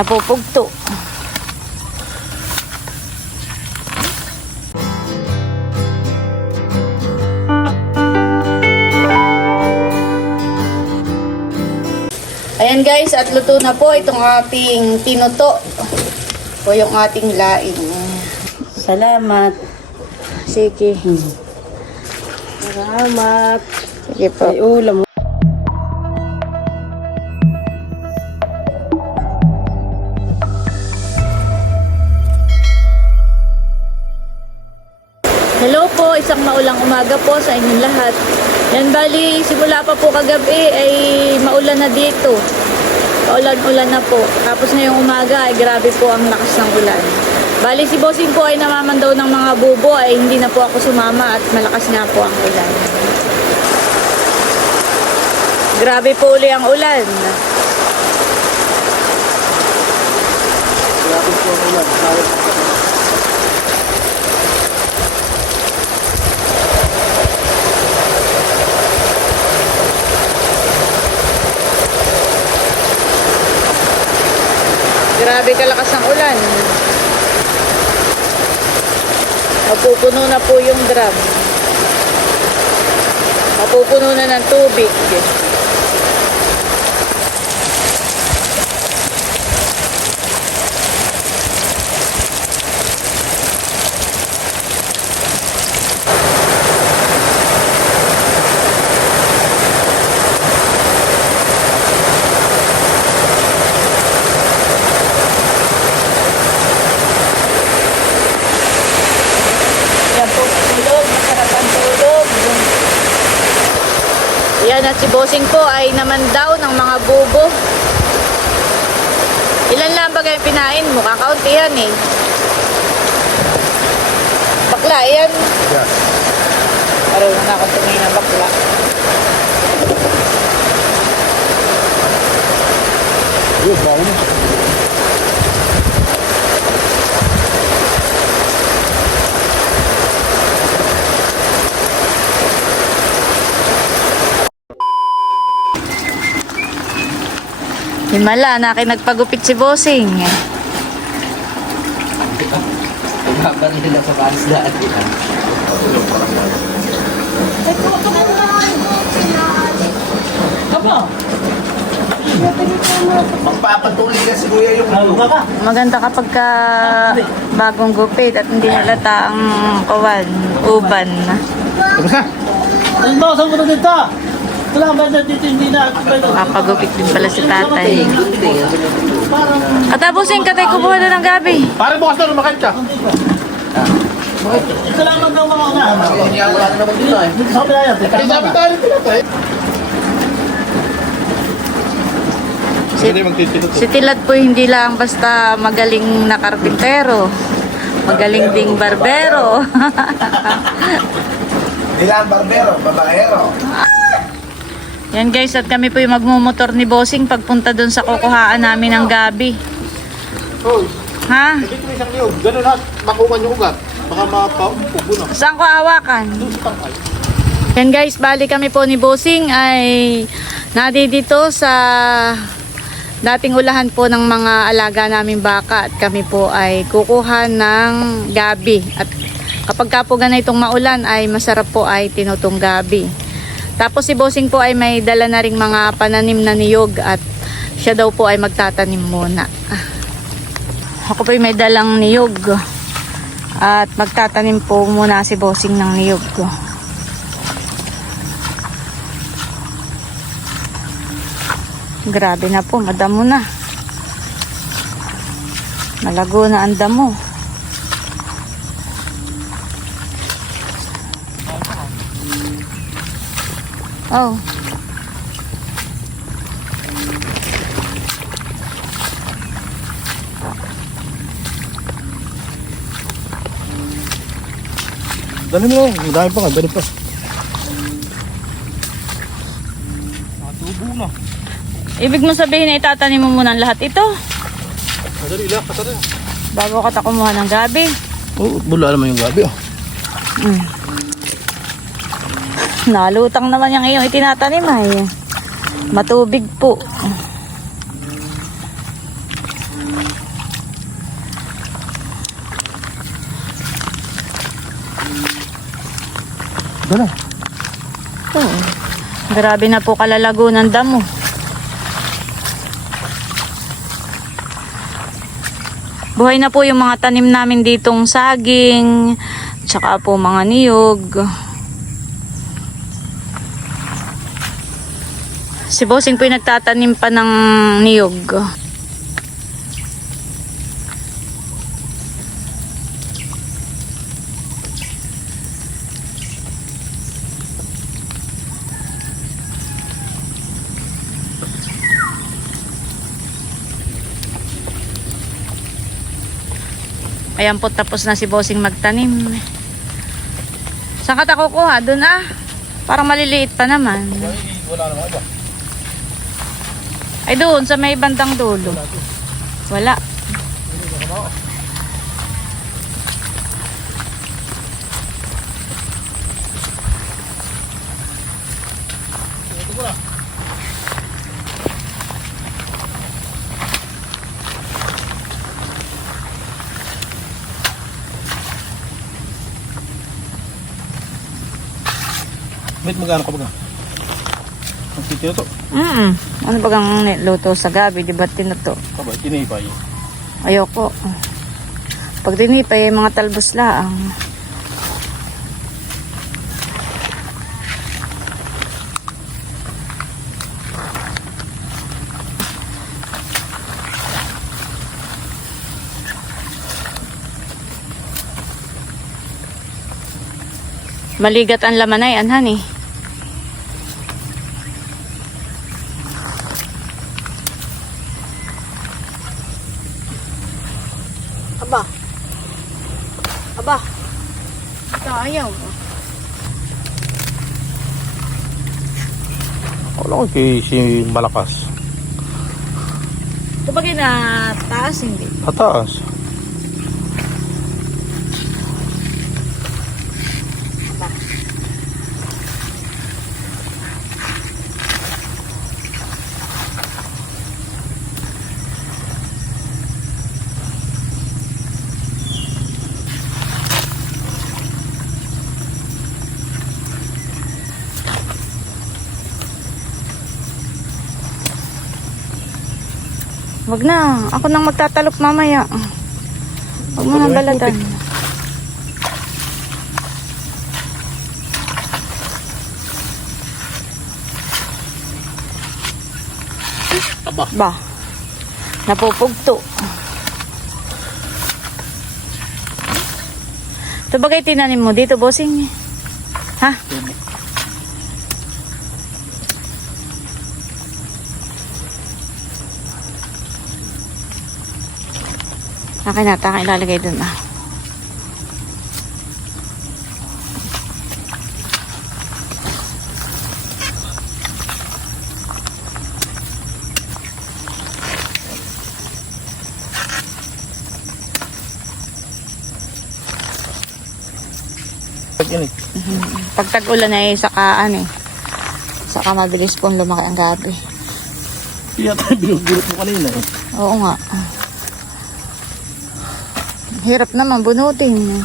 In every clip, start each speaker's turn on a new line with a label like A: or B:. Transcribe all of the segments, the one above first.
A: Napupugto. Ayan guys, at luto na po itong ating tinuto. Po yung ating laing. Salamat. Sige.
B: Salamat.
A: Sige po.
B: May ulam.
A: Sa inyong lahat. Yan bali, simula pa po kagabi ay maulan na dito. Paulan-ulan na po. Tapos ngayong umaga ay grabe po ang lakas ng ulan. Bali si Bossing po ay namamandaw ng mga bubo ay hindi na po ako sumama at malakas nga po ang ulan. Grabe po uli ang ulan.
C: Grabe po ang ulan.
A: Grabe kalakas ng ulan. Mapupuno na po yung drum. Mapupuno na ng tubig. Yan po tulog. Masarap ang tulog. Yan at si Bossing po ay naman daw ng mga bubo. Ilan lang ba kayong pinain mo? Kakaunti yan eh. Bakla, yan.
C: Yeah.
A: Parang na ako tumingin ng bakla.
C: Yun, bago
A: Himala, na nagpagupit si Bossing.
D: Pagkakar nila sa pansdaan nila.
C: Magpapatuloy na si Kuya yung
A: Maganda kapag ka bagong gupit at hindi halata ang kawan, uban.
C: Tapos na.
B: Ano ba? Saan mo na dito? Wala ba na dito hindi na?
A: Papagupit din pala si tatay. At tapos yung katay kubuha na ng gabi.
C: Pare bukas na lumakain ka.
B: Salamat ng mga nga.
D: Kaya wala na dito eh.
B: Dito yan.
C: Sabi tayo rin pinatay.
A: Si,
C: Hindi
A: si Tilat po hindi lang basta magaling na karpintero. Magaling ding barbero.
E: Ilan barbero, babaero.
A: Yan guys, at kami po yung magmumotor ni Bossing pagpunta doon sa kukuhaan namin ng gabi. Ha?
C: dito may isang niyog. Ganun ha. Makuha yung ugat. Baka mapaupo na.
A: Saan ko awakan? Yan guys, bali kami po ni Bossing ay nadi dito sa dating ulahan po ng mga alaga namin baka at kami po ay kukuha ng gabi at kapag ka po ganitong maulan ay masarap po ay tinutong gabi. Tapos si Bossing po ay may dala na ring mga pananim na niyog at siya daw po ay magtatanim muna. Ako po ay may dalang niyog. At magtatanim po muna si Bossing ng niyog ko. Grabe na po, madamo na. Malago na ang damo. Oh.
C: Dali mo lang. Madami pa nga. Dali pa. Natubo na.
A: Ibig mo sabihin na itatanim mo muna ang lahat ito
C: Madali lang. Katara.
A: bago ka ta kumuha ng gabi.
C: Oo, bula naman yung gabi. Oh.
A: Nalutang naman yung iyong itinatanim ay. Eh. Matubig po.
B: Dala.
A: Oo. Grabe na po kalalago ng damo. Buhay na po yung mga tanim namin ditong saging, tsaka po mga niyog. Si Bossing po yung nagtatanim pa ng niyog. Ayan po, tapos na si Bossing magtanim. Saan ka ta kukuha? Doon ah. Parang maliliit pa naman.
C: Wala naman iba.
A: Ay doon, sa may bandang dulo. Wala.
C: Wait, magkano ka ba? Ang sityo to.
A: Mm Ano bagang luto sa gabi? Di ba tinuto?
C: Kabay, tinipay.
A: Ayoko. Pag dinipay, mga talbos laang. Maligat ang laman ay anhan eh. Aba. Aba. Ayaw.
C: Wala ko kay si Malakas.
A: Kumbaga na taas hindi.
C: Pataas.
A: Wag na. Ako nang magtatalok mamaya. Wag mo nang balatan.
C: Aba.
A: Ba. Napupugto. Ito bagay tinanim mo dito, bossing? Ha? Akin na, akin ilalagay dun ah.
C: Pag init.
A: Pag tag-ulan ay saka ano eh. Saka mabilis pong lumaki ang gabi.
C: Kaya tayo binubulot mo kanina eh.
A: Oo nga. Hirap naman bunutin.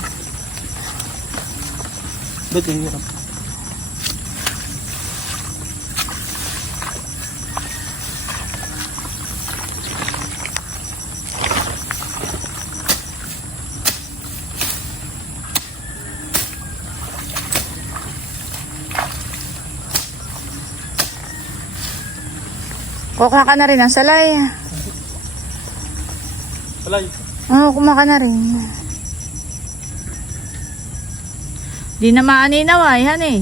C: Ba't yung hirap?
A: Kukuha ka na rin ang salay.
C: Alay.
A: Oo, kumaha ka na rin. Di na maaninaw ay, han eh.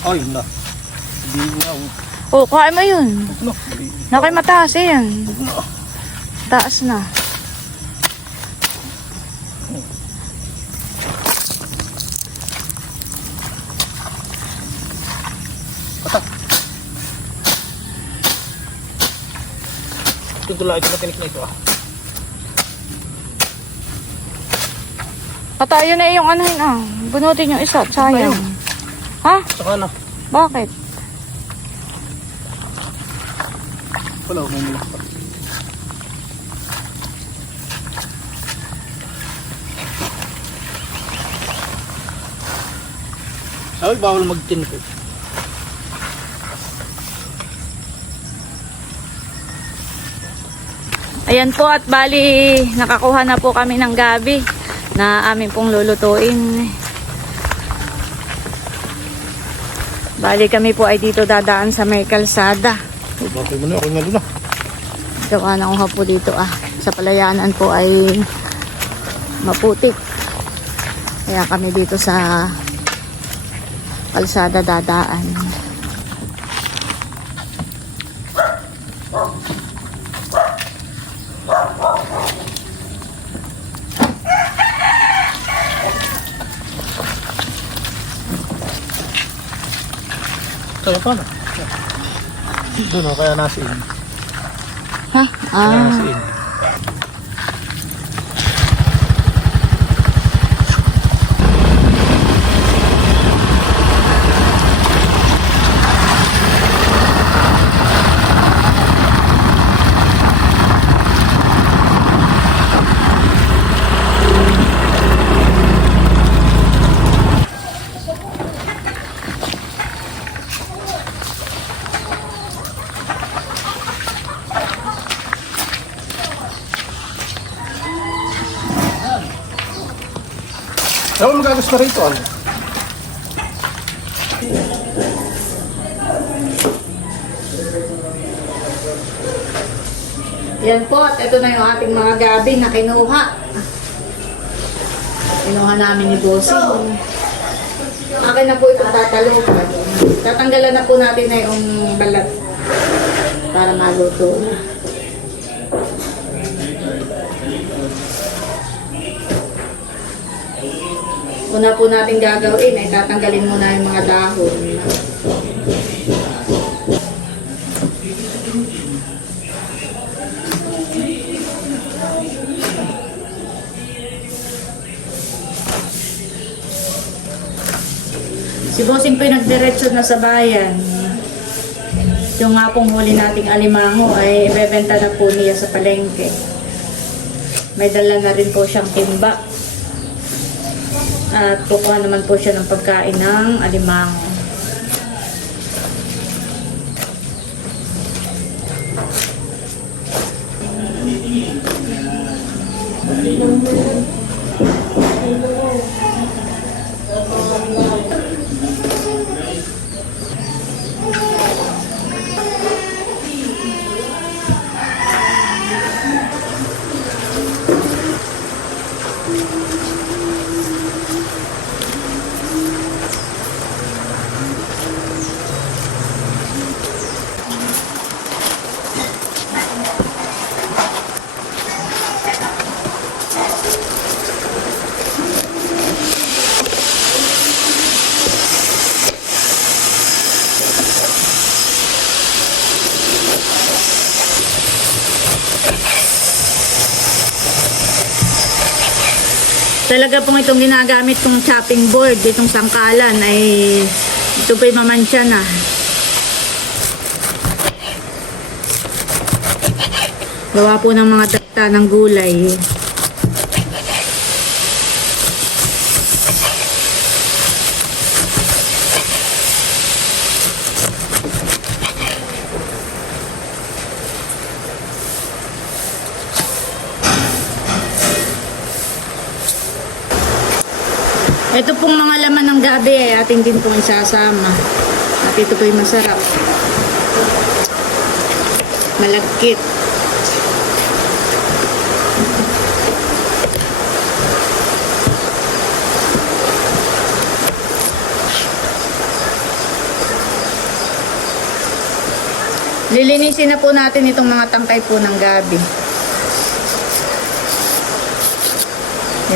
C: Ay, na. Hindi na.
A: Oo, kuhain mo yun.
C: No,
A: Nakay mataas eh yan. Taas na.
C: ito lang, ito na tinik na ito ah.
A: Patayo na yung ano yun ah. Bunutin yung isa, sayang. Ha?
C: Saka na. Ano?
A: Bakit?
C: Wala, umumulak pa.
B: Ay, bawal magtinik eh.
A: Ayan po at bali nakakuha na po kami ng gabi na amin pong lulutuin. Bali kami po ay dito dadaan sa may kalsada.
C: Bakit mo na ako nga na.
A: Gawa na uha po dito ah. Sa palayanan po ay maputik. Kaya kami dito sa kalsada dadaan.
B: Kaya paano?
C: Doon o, kaya nasa in.
A: Ha? Ah.
B: Nasa in.
C: Pa rito. Ano?
A: Yan po, at ito na yung ating mga gabi na kinuha. Kinuha namin ni Bossing. Akin na po itong tatalupan. Tatanggalan na po natin na yung balat para maluto na. Una po natin gagawin ay tatanggalin muna yung mga dahon. Si Bossing po nagdiretso na sa bayan. Yung nga pong huli nating alimango ay ibebenta na po niya sa palengke. May dala na rin po siyang timba. At kukuha naman po siya ng pagkain ng alimango. Talaga pong itong ginagamit kong chopping board, itong sangkalan ay ito po'y mamansya na. Gawa po ng mga tata ng gulay. Ito pong mga laman ng gabi ay ating din pong isasama. At ito po'y masarap. Malagkit. Lilinisin na po natin itong mga tangkay po ng gabi.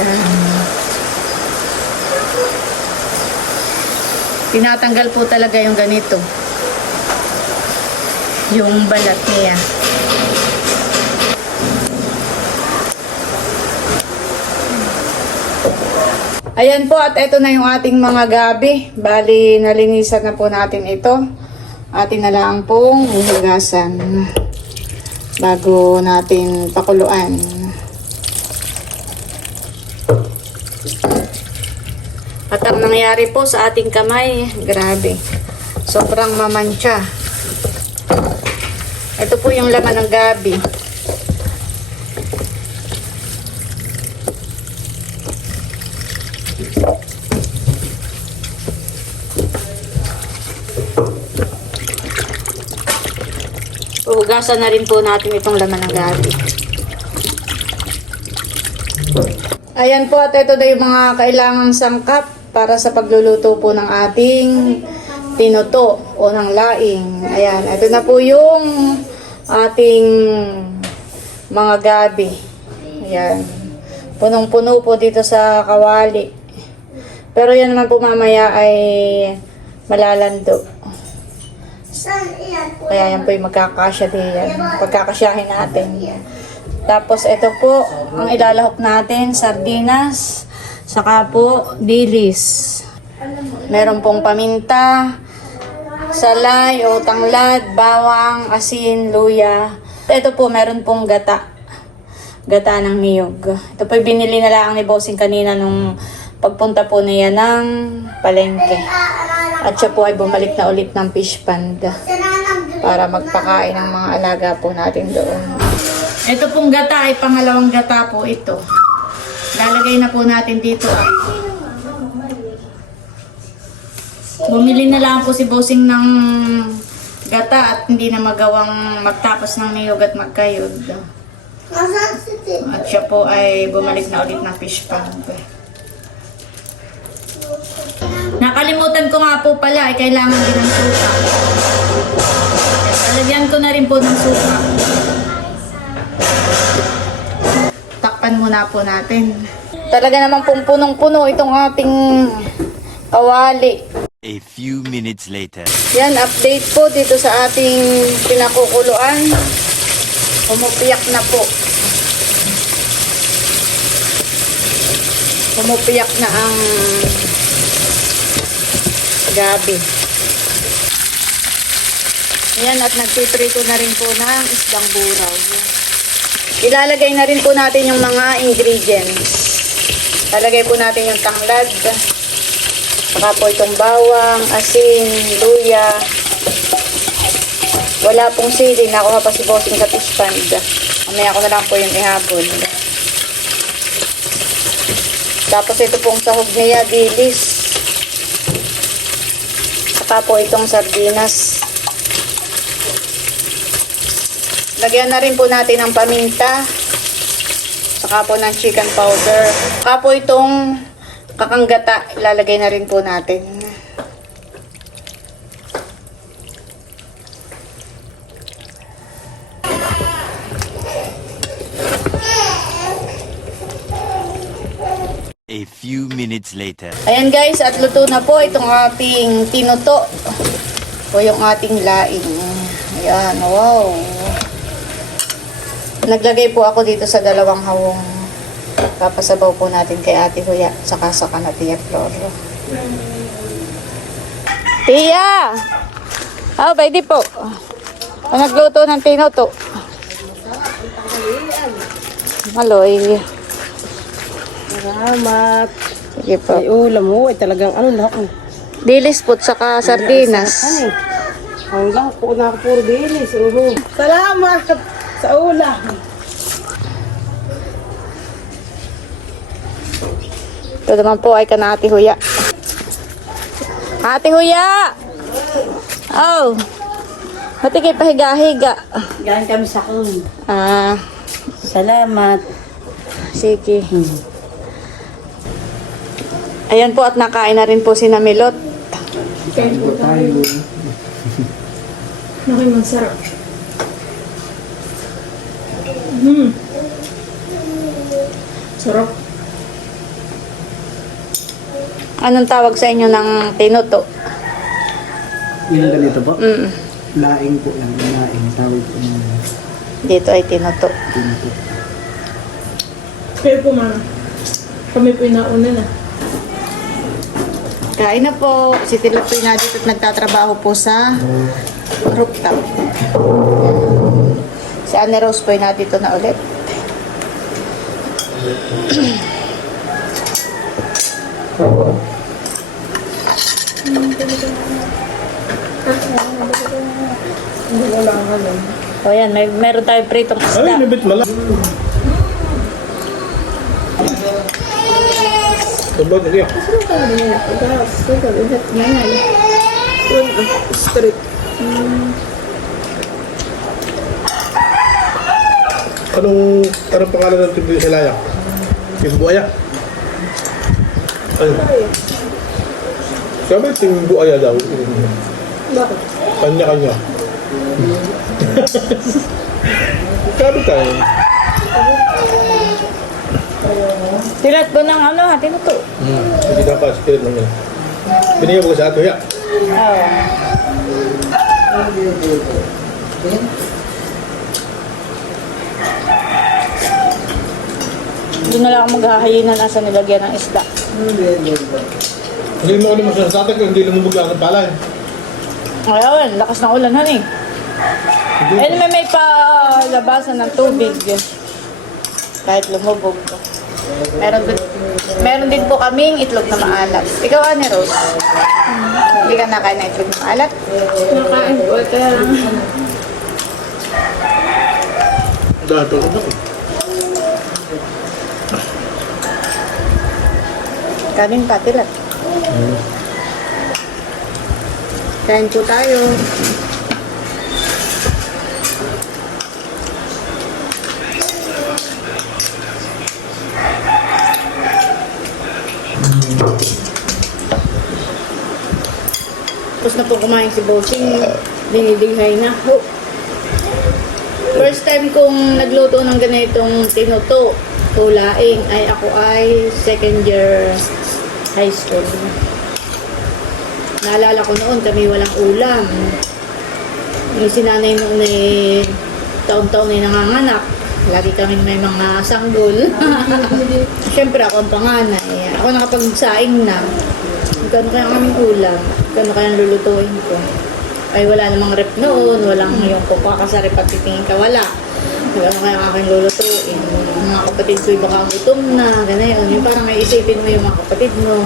A: Yan. Tinatanggal po talaga yung ganito. Yung balat niya. Ayan po at ito na yung ating mga gabi. Bali, nalinisan na po natin ito. Atin na lang pong huhugasan bago natin pakuluan. At ang nangyari po sa ating kamay, grabe. Sobrang mamantya. Ito po yung laman ng gabi. Hugasan na rin po natin itong laman ng gabi. Ayan po at ito na yung mga kailangang sangkap para sa pagluluto po ng ating tinuto o ng laing. Ayan, ito na po yung ating mga gabi. Ayan. Punong-puno po dito sa kawali. Pero yan naman po mamaya ay malalando. Kaya yan po yung magkakasya din yan. Pagkakasyahin natin. Tapos ito po, ang ilalahok natin, sardinas, saka po dilis. Meron pong paminta, salay o tanglad, bawang, asin, luya. Ito po, meron pong gata. Gata ng niyog. Ito po, binili na lang ni Bossing kanina nung pagpunta po niya ng palengke. At siya po ay bumalik na ulit ng fish pond para magpakain ng mga alaga po natin doon. Ito pong gata ay pangalawang gata po ito. Lalagay na po natin dito. Bumili na lang po si Bossing ng gata at hindi na magawang magtapos ng niyog at magkayod. At siya po ay bumalik na ulit ng fish pond. Nakalimutan ko nga po pala ay kailangan din ng suka. Lalagyan ko na rin po ng suka. Takpan muna po natin. Talaga naman pong punong-puno itong ating kawali.
F: A few minutes later.
A: Yan, update po dito sa ating pinakukuluan. Pumupiyak na po. Pumupiyak na ang gabi. Yan, at nagpiprito na rin po ng isdang buraw. Ilalagay na rin po natin yung mga ingredients. Lalagay po natin yung tanglad, saka po itong bawang, asin, luya. Wala pong sili, nakuha pa si Bossing sa fish pond. Mamaya ko na lang po yung ihabol. Tapos ito pong sahog niya, dilis. Saka po itong sardinas. Lagyan na rin po natin ng paminta. Saka po ng chicken powder. Saka po itong kakanggata. Ilalagay na rin po natin.
F: A few minutes later.
A: Ayan guys, at luto na po itong ating tinuto. O yung ating laing. Ayan, wow. Naglagay po ako dito sa dalawang hawong. Papasabaw po natin kay Ate Huya, saka sa Tia Flor. Tia! Oh, pwede po. O, nagluto ng tinuto. Maloy.
G: Salamat.
A: Sige po.
G: Ay, ulam mo. Ay, talagang ano na ako.
A: Dilis po, saka sardinas.
G: Ano eh. Ang lahat po na puro dilis. Salamat sa ulam.
A: Ito naman po ay kanati huya. Ate huya! Oh! Pati kayo pahiga-higa.
G: Galing kami sa kun.
A: Ah,
G: Salamat.
A: sige. Ayan po at nakain na rin po si Namilot. Anong tawag sa inyo ng tinuto?
B: Yung ganito po?
A: Mm,
B: Laing po yan. Laing. Tawag po yung
A: dito ay tinuto.
B: pinito.
H: Pero po, ma'am, kami po yung nauna na.
A: Kain na po. Si Tila po na dito at nagtatrabaho po sa rooftop. Si Anne Rose po na dito na ulit. O yan, may, meron tayong pritong
C: Ay,
A: isda.
C: nabit mala. Sabag niya.
G: Street.
C: Anong, anong pangalan ng tibili sa laya? Timbuaya. Ay. Sabi, timbuaya daw.
G: Bakit?
C: Kanya-kanya. Sabi tayo.
A: Tilat ko ng ano ha, tinuto.
C: Hmm. Hindi na pa, spirit lang yan. Binigyan ko sa ato, ya.
A: Oo. Doon na lang ako maghahayinan asa nilagyan ng isda.
C: Hindi mo sa atin kung hindi lumubog lang ang palay.
A: Ayun, lakas ng ulan han eh. Eh, may may palabasan ng tubig. Kahit lumubog. Meron din, meron din po kaming itlog na maalat. Ikaw, Ane Rose? Hindi ka nakain ng itlog na maalat?
H: Nakain ko, kaya lang.
C: Dato ko na.
A: Kanin pa, tilat. Kain po tayo. Tapos na po kumain si Boching, dinidighay na. Ho. First time kong nagluto ng ganitong tinuto, tulaing, ay ako ay second year high school. Naalala ko noon, kami walang ulam. Yung sinanay noon ay taon-taon ay nanganganak. Lagi kami may mga sanggol. Siyempre ako ang panganay. Ako nakapagsaing na. Magkano kaya ang aming ulam? Magkano kaya lulutuin ko? Ay wala namang rep noon, walang yung kupakasarip at titingin ka, wala. Magkano kaya aking lulutuin? Mga kapatid ko baka gutom na, gano'n. Yung parang may isipin mo yung mga kapatid mo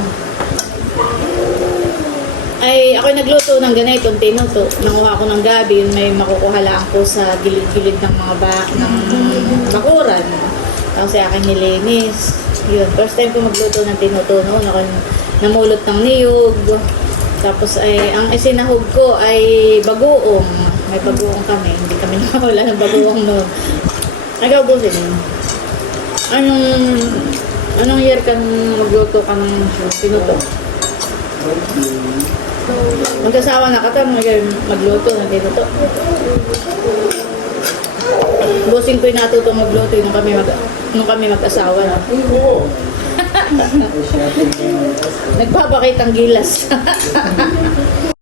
A: ay ako nagluto ng ganitong tinuto. Nanguha ko ng gabi, yun may makukuha lang po sa gilid-gilid ng mga ba ng bakuran. Tapos sa akin nilinis. Yun, first time ko magluto ng tinuto noon. Ako namulot ng niyog. Tapos ay ang isinahog ko ay bagoong. May bagoong kami. Hindi kami nakawala ng bagoong noon. Ikaw, Busin. Anong anong year kang magluto ka ng tinuto? Magkasawa na ka ta, mag- magluto ng tinuto. Busing ko yung natuto magluto nung kami mag nung kami mag-asawa na. Nagpapakitang gilas.